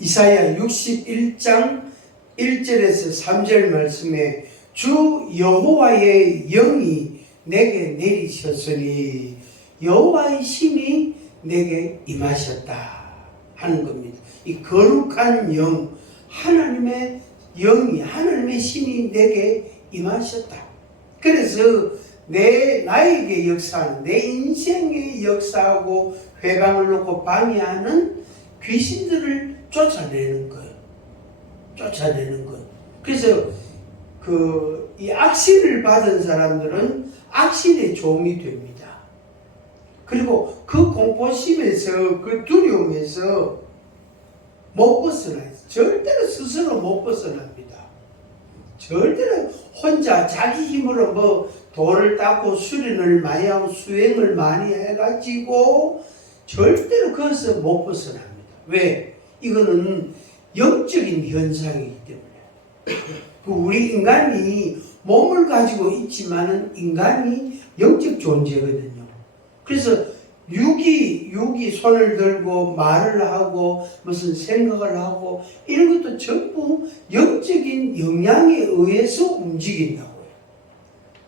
이사야 61장 1절에서 3절 말씀에 주 여호와의 영이 내게 내리셨으니 여호와의 신이 내게 임하셨다 하는 겁니다. 이 거룩한 영, 하나님의 영이, 하나님의 신이 내게 임하셨다. 그래서 나에게 역사하는, 내 인생의 역사하고 회방을 놓고 방해하는 귀신들을 쫓아내는 거예요. 쫓아내는 것. 그래서 이 악신을 받은 사람들은 악신의 종이 됩니다. 그리고 그 공포심에서, 그 두려움에서 못 벗어나요. 절대로 스스로 못 벗어납니다. 절대로 혼자 자기 힘으로 돌을 닦고 수련을 많이 하고 수행을 많이 해가지고 절대로 거기서 못 벗어납니다. 왜? 이거는 영적인 현상이기 때문에. 우리 인간이 몸을 가지고 있지만은 인간이 영적 존재거든요. 그래서 육이 손을 들고 말을 하고 무슨 생각을 하고 이런 것도 전부 영적인 영향에 의해서 움직인다고요.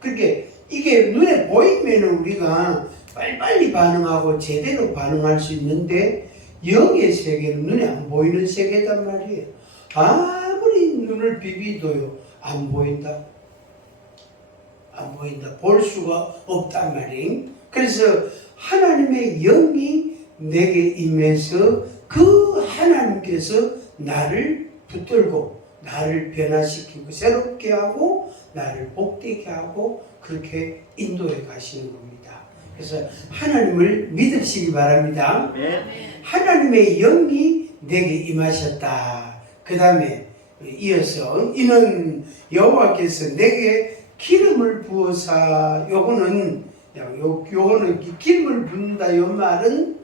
그러니까 이게 눈에 보이면 우리가 빨리빨리 반응하고 제대로 반응할 수 있는데 영의 세계는 눈에 안 보이는 세계단 말이에요. 아무리 눈을 비비도요 안 보인다. 안 보인다. 볼 수가 없단 말이에요. 그래서 하나님의 영이 내게 임해서 그 하나님께서 나를 붙들고 나를 변화시키고 새롭게 하고 나를 복되게 하고 그렇게 인도해 가시는 겁니다. 그래서 하나님을 믿으시기 바랍니다. 하나님의 영이 내게 임하셨다. 그 다음에 이어서 이는 여호와께서 내게 기름을 부어사, 요거는 기름을 붓는다. 요 말은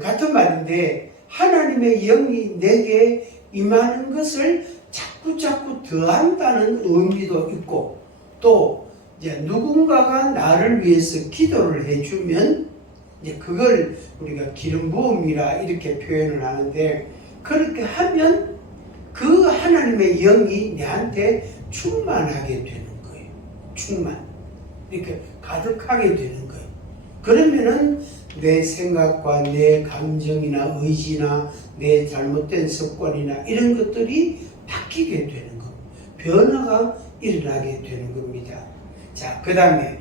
같은 말인데 하나님의 영이 내게 임하는 것을 자꾸 더한다는 의미도 있고, 또 이제 누군가가 나를 위해서 기도를 해주면 이제 그걸 우리가 기름 부음이라 이렇게 표현을 하는데, 그렇게 하면 그 하나님의 영이 내한테 충만하게 되는 거예요. 충만. 이렇게 가득하게 되는 거예요. 그러면은 내 생각과 내 감정이나 의지나 내 잘못된 습관이나 이런 것들이 바뀌게 되는 겁니다. 변화가 일어나게 되는 겁니다. 자, 그 다음에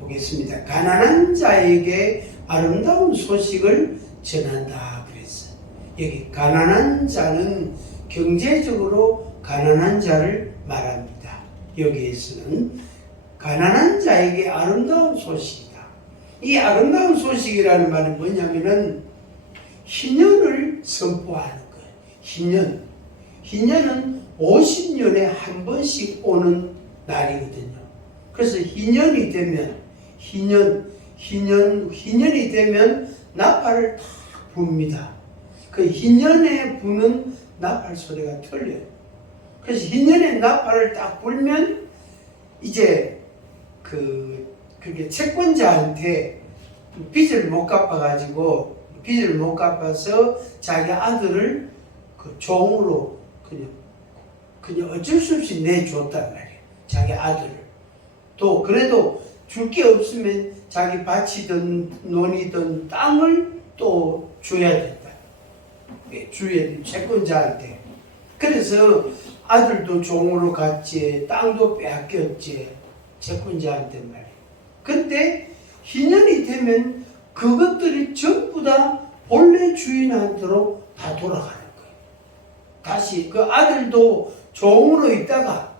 보겠습니다. 가난한 자에게 아름다운 소식을 전한다 그랬어요. 여기 가난한 자는 경제적으로 가난한 자를 말합니다. 여기에서는 가난한 자에게 아름다운 소식이다. 이 아름다운 소식이라는 말은 뭐냐면은 희년을 선포하는 거예요. 희년은 50년에 한 번씩 오는 날이거든요. 그래서 희년이 되면 나팔을 탁 붑니다. 그 희년에 부는 나팔 소리가 틀려요. 그래서 희년에 나팔을 딱 불면 이제 그게 채권자한테 빚을 못 갚아서 자기 아들을 그 종으로 그냥 어쩔 수 없이 내줬단 말이에요. 자기 아들을. 또 그래도 줄 게 없으면 자기 밭이든 논이든 땅을 또 줘야 된다. 줘야 돼. 채권자한테. 그래서 아들도 종으로 갔지, 땅도 빼앗겼지, 채권자한테 말이에요. 근데 희년이 되면 그것들이 전부 다 본래 주인한테로 다 돌아가는 거예요. 다시 그 아들도 종으로 있다가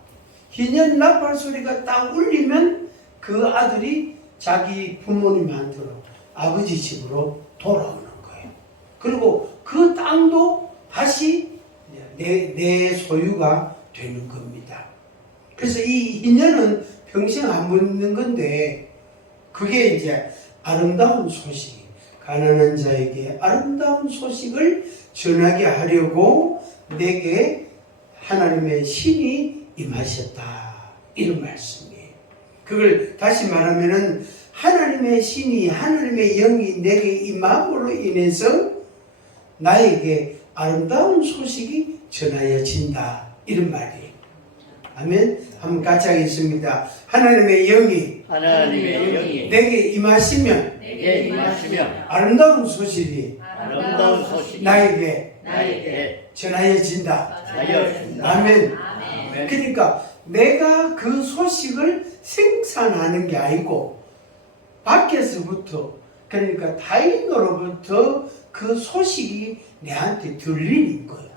희년 나팔 소리가 딱 울리면 그 아들이 자기 부모님한테로, 아버지 집으로 돌아오는 거예요. 그리고 그 땅도 다시 내 소유가 되는 겁니다. 그래서 이 인연은 평생 안 묻는 건데, 그게 이제 아름다운 소식, 가난한 자에게 아름다운 소식을 전하게 하려고 내게 하나님의 신이 임하셨다, 이런 말씀이에요. 그걸 다시 말하면은 하나님의 신이, 하나님의 영이 내게 임함으로 인해서 나에게 아름다운 소식이 전하여진다. 이런 말이에요. 아멘. 한번 같이 하겠습니다. 하나님의 영이 내게 임하시면 아름다운 소식이 나에게 전하여진다. 아멘. 그러니까 내가 그 소식을 생산하는 게 아니고 밖에서부터, 그러니까 타인으로부터 그 소식이 내한테 들리는 거예요.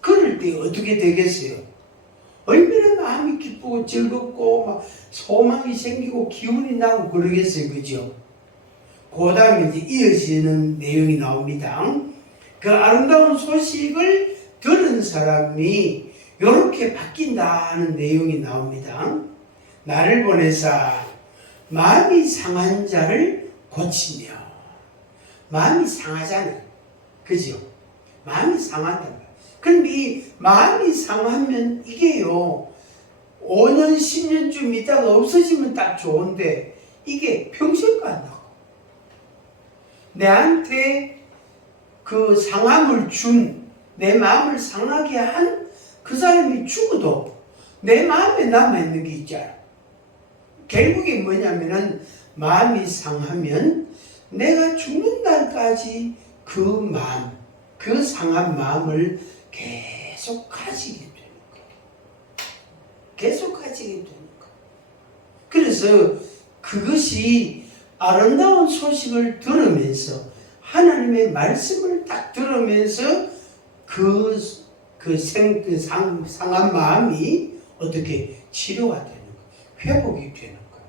그럴 때 어떻게 되겠어요? 얼마나 마음이 기쁘고 즐겁고 막 소망이 생기고 기운이 나고 그러겠어요. 그죠? 그 다음에 이제 이어지는 내용이 나옵니다. 그 아름다운 소식을 들은 사람이 이렇게 바뀐다는 내용이 나옵니다. 나를 보내사 마음이 상한 자를 고치며. 마음이 상하잖아요. 그죠? 마음이 상한단 말이에요. 그런데 이 마음이 상하면 이게요, 5년, 10년쯤 있다가 없어지면 딱 좋은데 이게 평생 간다고. 내한테 그 상함을 준, 내 마음을 상하게 한 그 사람이 죽어도 내 마음에 남아있는 게 있잖아. 결국에 뭐냐면은 마음이 상하면 내가 죽는 날까지 그 마음, 그 상한 마음을 계속 가지게 되는 거예요. 계속 가지게 되는 거예요. 그래서 그것이 아름다운 소식을 들으면서 하나님의 말씀을 딱 들으면서 상한 마음이 어떻게 치료가 되는 거예요. 회복이 되는 거예요.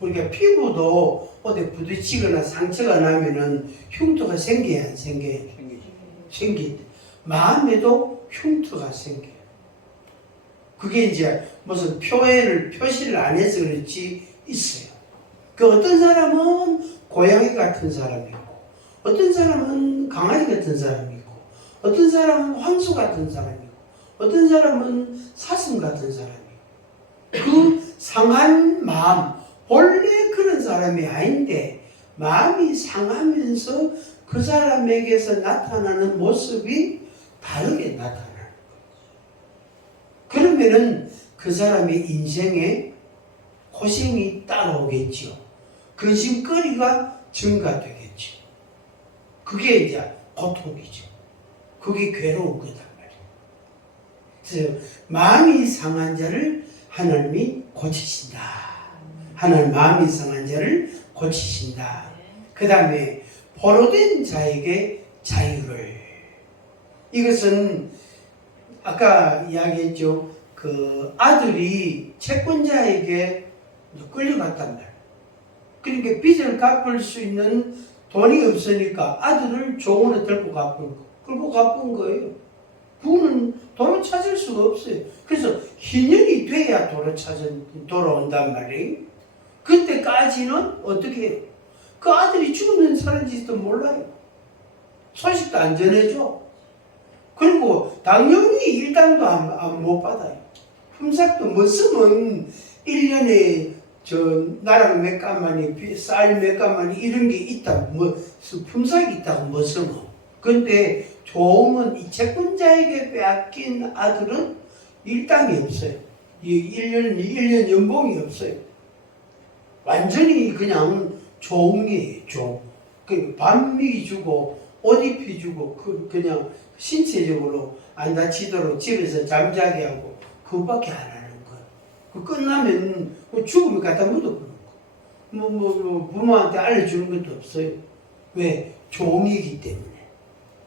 우리가 피부도 어디 부딪히거나 상처가 나면은 흉터가 생겨야 안 생겨요? 생기죠. 마음에도 흉터가 생겨요. 그게 이제 무슨 표시를 안 해서 그렇지 있어요. 그 어떤 사람은 고양이 같은 사람이고, 어떤 사람은 강아지 같은 사람이고, 어떤 사람은 황소 같은 사람이고, 어떤 사람은 사슴 같은 사람이고, 그 상한 마음, 원래 그런 사람이 아닌데 마음이 상하면서 그 사람에게서 나타나는 모습이 다르게 나타나는 거예요. 그러면은 그 사람의 인생에 고생이 따라오겠죠. 근심거리가 증가되겠죠. 그게 이제 고통이죠. 그게 괴로운 거단 말이에요. 그래서 마음이 상한 자를 하나님이 고치신다. 하나님 마음이 상한 자를 고치신다. 그 다음에 포로된 자에게 자유를. 이것은 아까 이야기했죠. 그 아들이 채권자에게 끌려갔단 말이에요. 그러니까 빚을 갚을 수 있는 돈이 없으니까 아들을 종으로 끌고 갚은 거예요. 부는 도로 찾을 수가 없어요. 그래서 희년이 돼야 돌아온단 말이에요. 그때까지는 어떻게 해요? 그 아들이 죽었는지 살았는지도 몰라요. 소식도 안 전해줘. 그리고 당연히 일당도 못 받아요. 품삯도 못 쓰면 1년에 나랑 몇 가마니, 쌀 몇 가마니 이런 게 있다고, 품삯이 있다고 못 쓰면. 근데 좋으면 이 채권자에게 빼앗긴 아들은 일당이 없어요. 1년 연봉이 없어요. 완전히 그냥 종이에요, 종. 밥미 주고, 옷 입혀주고, 그냥 신체적으로 안 다치도록 집에서 잠자게 하고, 그거밖에 안 하는 거예요. 그 끝나면 죽으면 갖다 묻어버리는 거예요. 부모한테 알려주는 것도 없어요. 왜? 종이기 때문에.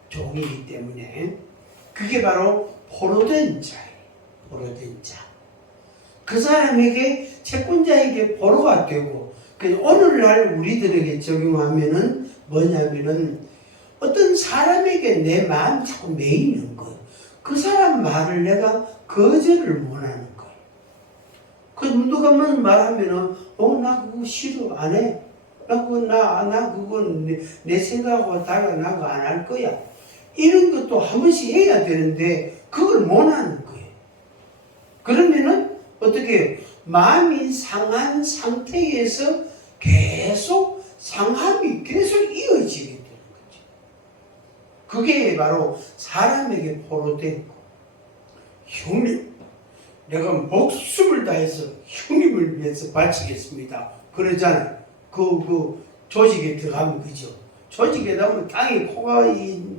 종이기 때문에. 그게 바로 포로된 자예요. 포로된 자. 그 사람에게, 채권자에게 포로가 되고, 오늘날 우리들에게 적용하면은 뭐냐면은 어떤 사람에게 내 마음이 자꾸 매이는 거예요. 그 사람 말을 내가 거절을 못하는 거예요. 누가 말하면은 나 그거 싫어, 안 해. 그건 내 생각하고 달라, 나 그거 안 할 거야. 이런 것도 한 번씩 해야 되는데 그걸 못하는 거예요. 그러면은 어떻게 마음이 상한 상태에서 계속 상함이 계속 이어지게 되는 거죠. 그게 바로 사람에게 포로된 거. 형님, 내가 목숨을 다해서 형님을 위해서 바치겠습니다. 그러잖아요. 그 조직에 들어가면 그죠. 조직에 들어가면 땅에 코가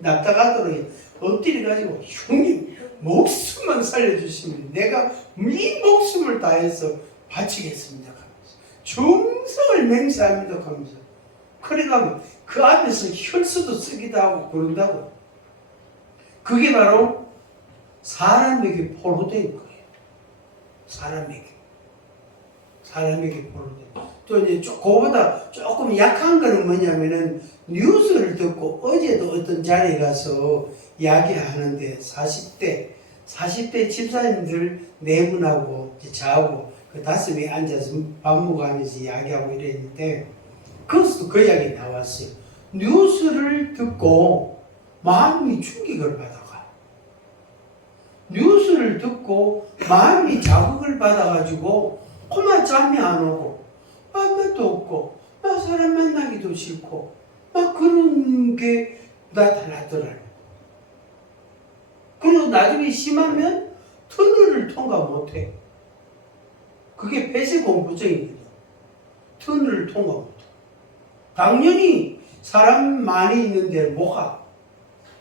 납작하도록 엎드려가지고 형님 목숨만 살려주시면 내가 이 목숨을 다해서 바치겠습니다. 하면서 충성을 맹세합니다. 하면서 그러니까 그 앞에서 혈수도 쓰기도 하고 그런다고. 그게 바로 사람에게 포로된 거예요. 사람에게 포로된. 또 이제 그거보다 조금 약한 거는 뭐냐면은 뉴스를 듣고 어제도 어떤 자리에 가서 이야기하는데 40대 집사님들 네 분하고 저하고 그 5명이 앉아서 밥 먹으면서 이야기하고 이랬는데 거기서도 그 이야기 나왔어요. 뉴스를 듣고 마음이 충격을 받아가. 뉴스를 듣고 마음이 자극을 받아가지고 그만 잠이 안 오고 밥맛도 없고 막 사람 만나기도 싫고 막 그런 게 나타나더라고요. 그리고 나중에 심하면 터널을 통과 못해. 그게 폐쇄공포증입니다. 터널을 통과 못해. 당연히 사람 많이 있는 데를 못 가.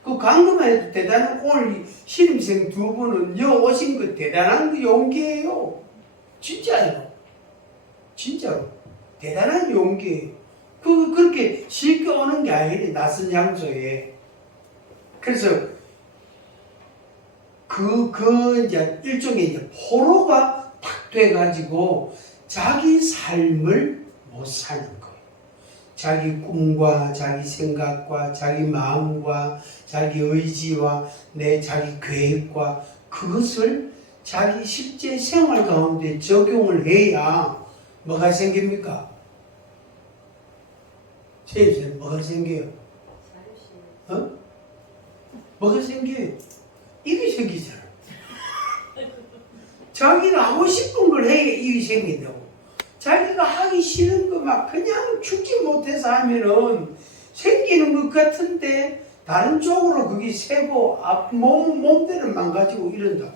그 강금만 해도 대단한, 오늘 신입생 2분은 여 오신 거 대단한 그 용기예요. 진짜요. 진짜로. 대단한 용기예요. 그렇게 쉽게 오는 게 아니래, 낯선 장소에. 그래서 이제 일종의 이제 포로가 탁 돼가지고 자기 삶을 못 사는 거예요. 자기 꿈과 자기 생각과 자기 마음과 자기 의지와 자기 계획과 그것을 자기 실제 생활 가운데 적용을 해야 뭐가 생깁니까? 선생님, 뭐가 생겨요? 뭐가 생겨요? 이게 생기잖아. 자기가 하고 싶은 걸 해야 이게 생긴다고. 자기가 하기 싫은 거 막 그냥 죽지 못해서 하면은 생기는 것 같은데 다른 쪽으로 그게 새고 몸대로 망가지고 이런다고.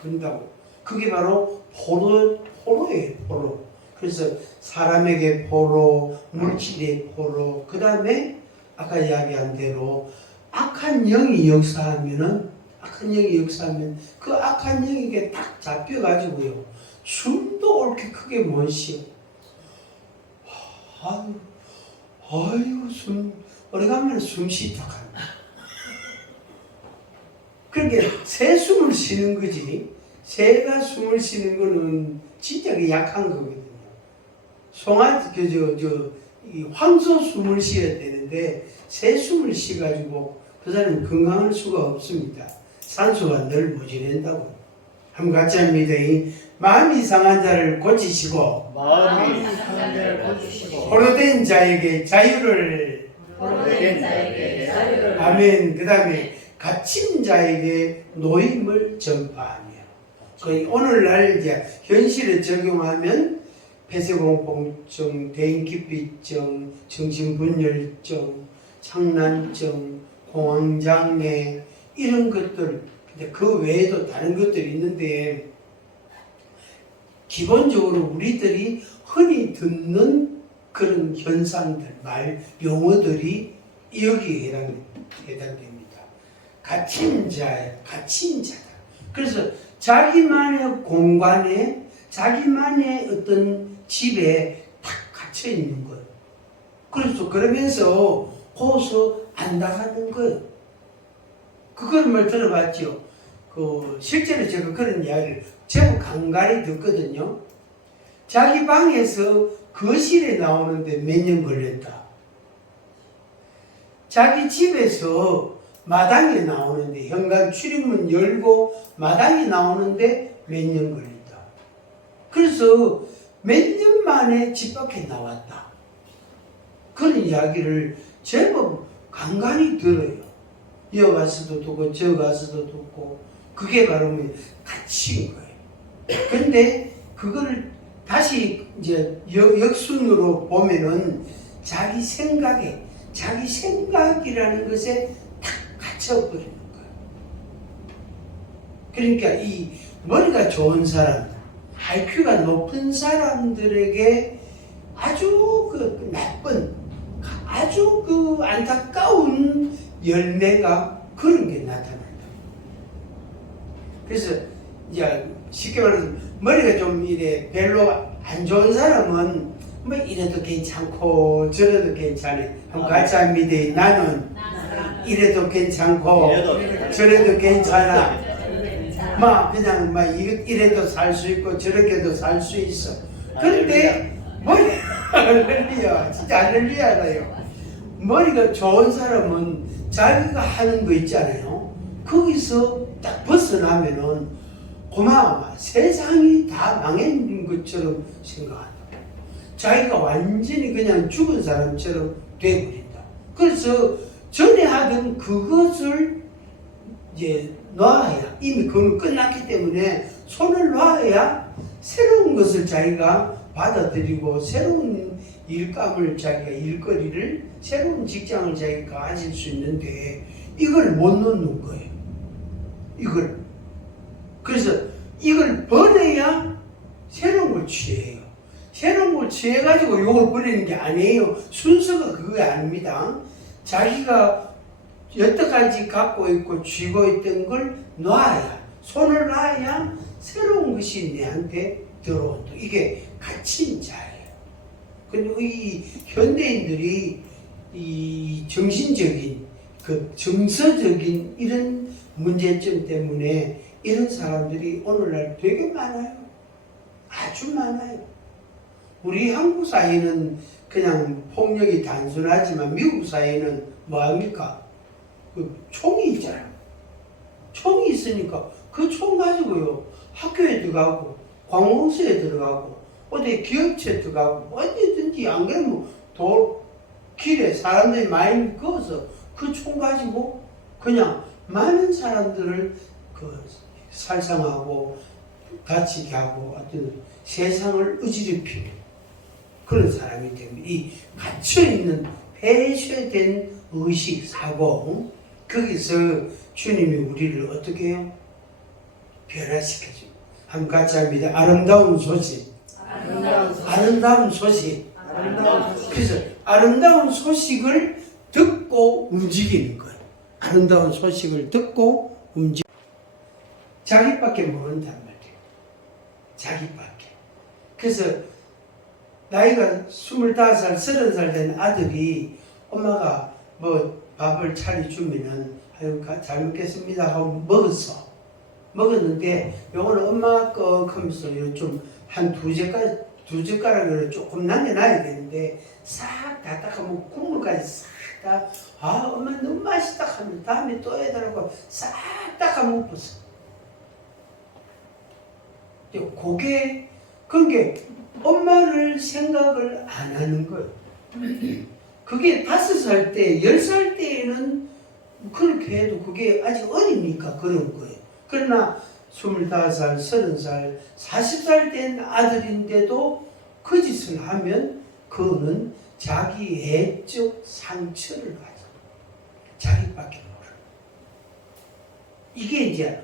그런다고. 그게 바로 포로예요, 포로. 그래서 사람에게 포로, 물질의 포로, 그 다음에 아까 이야기한 대로 악한 영이 역사하면 그 악한 영에게 딱 잡혀가지고요. 숨도 옳게 크게 못 쉬어. 아유, 오래간만에 숨 쉬다 간다. 그러니까 새 숨을 쉬는 거지. 새가 숨을 쉬는 거는 진짜 약한 거거든요. 이 황소 숨을 쉬어야 되는데 새 숨을 쉬어가지고 그 사람은 건강할 수가 없습니다. 산소가 늘 모자란다고. 한번 같이 합니다. 마음이 상한 자를 고치시고 포로된 자에게 자유를 아멘. 그 다음에 갇힌 자에게 노임을 전파하며. 오늘날 이제 현실에 적용하면 폐쇄공포증, 대인기피증, 정신분열증, 창난증, 공황장애 이런 것들. 근데 그 외에도 다른 것들이 있는데 기본적으로 우리들이 흔히 듣는 그런 현상들, 용어들이 여기에 해당됩니다. 갇힌 자다. 그래서 자기만의 공간에, 자기만의 어떤 집에 탁 갇혀 있는 거예요. 그러면서 거기서 안 나가는 거예요. 그걸 말 들어봤죠? 실제로 제가 그런 이야기를 제법 간간히 듣거든요. 자기 방에서 거실에 나오는데 몇 년 걸렸다. 자기 집에서 마당에 나오는데, 현관 출입문 열고 마당에 나오는데 몇 년 걸린다. 그래서 몇 년 만에 집 밖에 나왔다. 그런 이야기를 제법 간간히 들어요. 여기 가서도 듣고 저 가서도 듣고. 그게 바로 갇힌 거예요. 근데 그걸 다시 이제 역순으로 보면은 자기 생각에, 자기 생각이라는 것에 탁 갇혀버리는 거예요. 그러니까 이 머리가 좋은 사람, IQ가 높은 사람들에게 아주 그 나쁜, 아주 그 안타까운 열매가 그런 게 나타난다. 그래서 이제 쉽게 말해서 머리가 좀 이래 별로 안 좋은 사람은 뭐 이래도 괜찮고 저래도 괜찮아. 한번 같이 합니다. 나는 이래도 괜찮고 저래도 괜찮아. 막 그냥 막 이래도 살 수 있고 저렇게도 살 수 있어. 그런데 머리 할렐루야, 진짜 할렐루야다요. 머리가 좋은 사람은 자기가 하는 거 있잖아요. 거기서 딱 벗어나면은 고마워, 세상이 다 망한 것처럼 생각한다. 자기가 완전히 그냥 죽은 사람처럼 되어버린다. 그래서 전에 하던 그것을 이제 놔야, 이미 그건 끝났기 때문에 손을 놔야 새로운 것을 자기가 받아들이고 새로운 일감을 자기가 일거리를 새로운 직장을 자기가 가질 수 있는데 이걸 못 놓는 거예요. 이걸. 그래서 이걸 버려야 새로운 걸 취해요. 새로운 걸 취해가지고 이걸 버리는 게 아니에요. 순서가 그게 아닙니다. 자기가 여태까지 갖고 있고 쥐고 있던 걸 놔야, 손을 놔야 새로운 것이 내한테 들어온다. 이게 갇힌 자예요. 근데 이 현대인들이 이 정신적인, 그 정서적인 이런 문제점 때문에 이런 사람들이 오늘날 되게 많아요. 아주 많아요. 우리 한국 사회는 그냥 폭력이 단순하지만 미국 사회는 뭐합니까? 그 총이 있잖아요. 총이 있으니까 그 총 가지고요 학교에 들어가고 관공서에 들어가고 어디 기업체에 들어가고 어디든지 안 그러면 길에 사람들이 많이 그어서 그 총 가지고 그냥 많은 사람들을 그 살상하고 다치게 하고 어떤 세상을 어지럽히는 그런 사람이 때문에 이 갇혀있는 폐쇄된 의식, 사고, 거기서 주님이 우리를 어떻게 해요? 변화시켜줍니다. 한번 같이 합니다. 아름다운 소식. 아름다운 소식. 그래서 아름다운 소식을 듣고 움직이는 거예요. 아름다운 소식을 듣고 움직이는 자기밖에 모른단 말이에요. 자기밖에. 그래서 나이가 25살, 30살 된 아들이 엄마가 뭐 밥을 차려주면은 아유 잘 먹겠습니다 하고 먹었어. 먹었는데 요거는 엄마 거 하면서 좀 한 두 젓가락으로 조금 남겨놔야 되는데 싹 다 닦아먹고 국물까지 싹 다 엄마 너무 맛있다 하면 다음에 또 해달라고 싹 닦아먹었어. 그게 그게 엄마를 생각을 안 하는 거예요. 그게 5살 때, 10살 때에는 그렇게 해도 그게 아직 어리니까 그런 거예요. 그러나 25살, 30살, 40살 된 아들인데도 그 짓을 하면 그거는 자기 애적 상처를 가져. 자기밖에 모르는. 이게 이제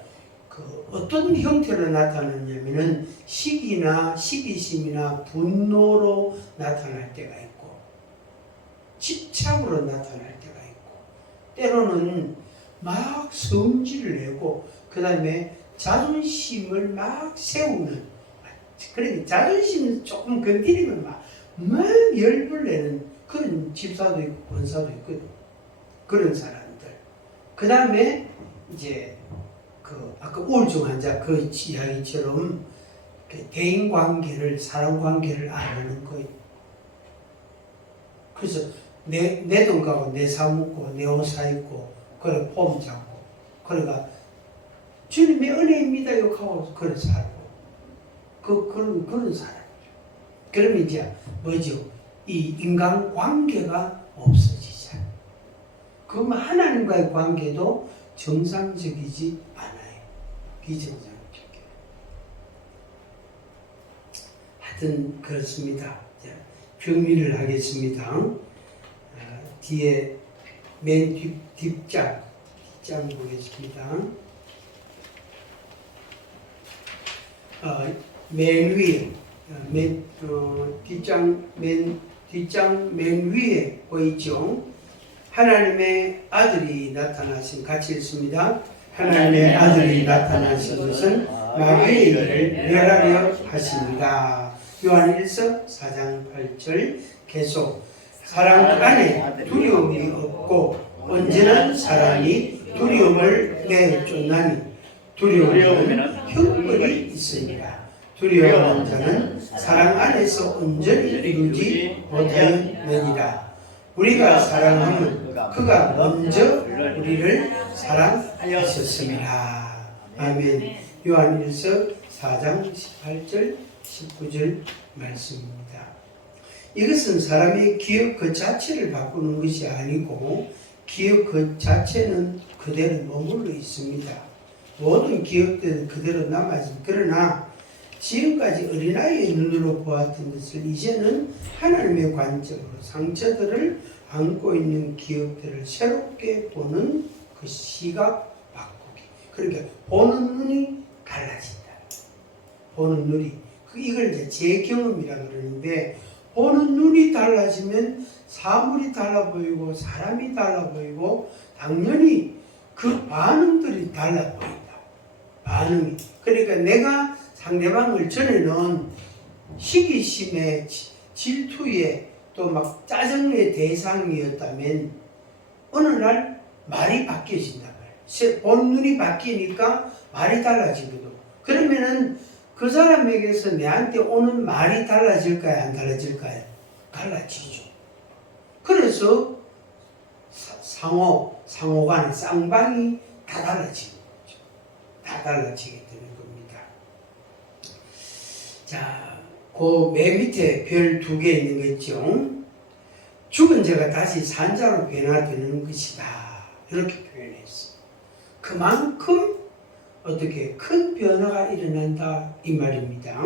그 어떤 형태로 나타나냐면은 시기나 시기심이나 분노로 나타날 때가 있고 집착으로 나타날 때가 있고 때로는 막 성질을 내고 그 다음에 자존심을 막 세우는 그러니까 자존심 조금 건드리면 막 열불 내는 그런 집사도 있고 권사도 있거든. 그런 사람들. 그 다음에 이제 그 아까 우울증 환자 그 이야기처럼 대인 관계를 사람 관계를 안 하는 거예요. 그래서 내 돈 가고 내 사 먹고 내 옷 사 입고 그래 폼 잡고 그러니까 주님의 은혜입니다 욕하고 그래 살고 그런 사람. 그러면 이제 뭐죠? 이 인간 관계가 없어지잖아요. 그러면 하나님과의 관계도 정상적이지 않아요. 비정상적이에요. 하여튼 그렇습니다. 정리를 하겠습니다. 뒤에 맨 뒷장 보겠습니다. 맨 위에 뒷장 맨 위에 보이죠? 하나님의 아들이 나타나신, 같이 읽습니다. 하나님의 아들이 나타나신 것은 마귀의 일을 멸하려 하십니다. 요한일서 4장 8절 계속 사랑 안에 두려움이 없고 언제나 사랑이 두려움을 내쫓나니 두려움에는 형벌이 있습니다. 두려워하는 자는 사랑 안에서 온전히 이루지 못하느니라. 우리가 사랑하면 그가 먼저 우리를 사랑하셨습니다. 아멘. 요한일서 4장 18절 19절 말씀입니다. 이것은 사람의 기억 그 자체를 바꾸는 것이 아니고 기억 그 자체는 그대로 머물러 있습니다. 모든 기억들은 그대로 남아있습니다. 그러나 지금까지 어린아이의 눈으로 보았던 것을 이제는 하나님의 관점으로 상처들을 안고 있는 기억들을 새롭게 보는 그 시각 바꾸기. 그러니까 보는 눈이 달라진다. 보는 눈이. 이걸 이제 제 경험이라고 그러는데, 보는 눈이 달라지면 사물이 달라 보이고 사람이 달라 보이고 당연히 그 반응들이 달라 보인다. 반응이. 그러니까 내가 상대방을 전에는 시기심에 질투에 또 막 짜증의 대상이었다면 어느 날 말이 바뀌어진단 말이에요. 본 눈이 바뀌니까 말이 달라지거든. 그러면은 그 사람에게서 내한테 오는 말이 달라질까요? 안 달라질까요? 달라지죠. 그래서 상호간의 쌍방이 다 달라지는 거죠. 다 달라지게 되는 겁니다. 자, 그 맨 밑에 별 2개 있는 거 있죠. 죽은 자가 다시 산 자로 변화되는 것이다. 이렇게 표현했어. 그만큼 어떻게 큰 변화가 일어난다 이 말입니다.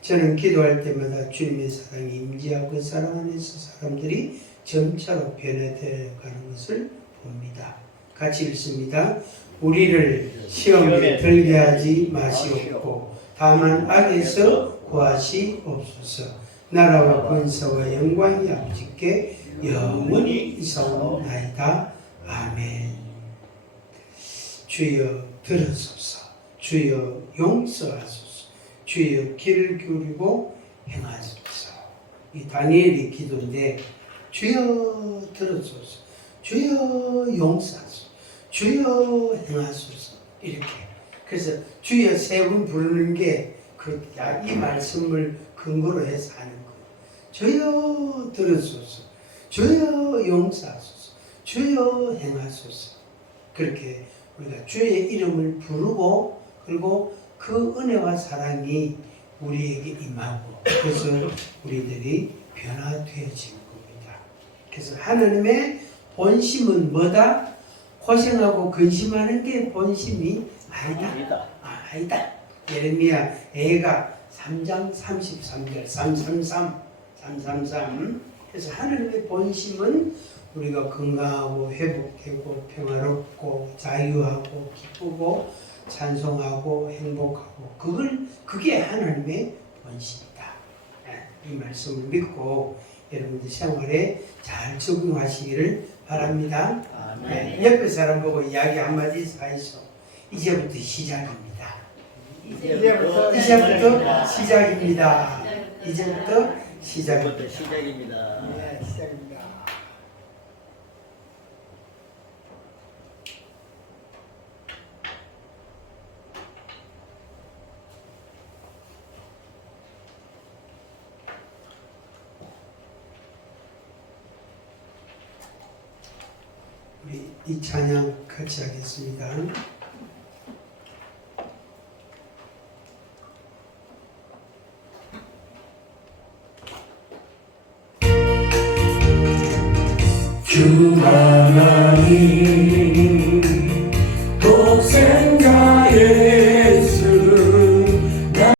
저는 기도할 때마다 주님의 사랑이 임재하고 그 사랑 안에서 사람들이 점차로 변화되어 가는 것을 봅니다. 같이 읽습니다. 우리를 시험에 들게 하지 마시옵고 다만 악에서 구하시옵소서. 나라와 권세와 영광이 아버지께 영원히 있사옵나이다. 아멘. 주여 들으소서. 주여 용서하소서. 주여 귀를 기울이고 행하소서. 이 다니엘의 기도인데, 주여 들으소서. 주여 용서하소서. 주여 행하소서. 이렇게. 그래서 주여 3번 부르는 게 이 말씀을 근거로 해서 하는 거예요. 주여 들으소서. 주여 용서하소서. 주여 행하소서. 그렇게 우리가 주의 이름을 부르고, 그리고 그 은혜와 사랑이 우리에게 임하고, 그래서 우리들이 변화되어지는 겁니다. 그래서 하나님의 본심은 뭐다? 고생하고 근심하는 게 본심이 아니다. 아니다. 예레미야 애가 3장 33절 333 그래서 하나님의 본심은 우리가 건강하고 회복되고 평화롭고 자유하고 기쁘고 찬송하고 행복하고 그게 하나님의 본심이다. 이 말씀을 믿고 여러분들 생활에 잘 적용하시기를 바랍니다. 옆에 사람 보고 이야기 한마디 하이소. 이제부터 시작입니다. 이제부터 시작입니다. 이제부터 시작입니다. 네, 시작입니다. 우리 이 찬양 같이 하겠습니다. 주 하나님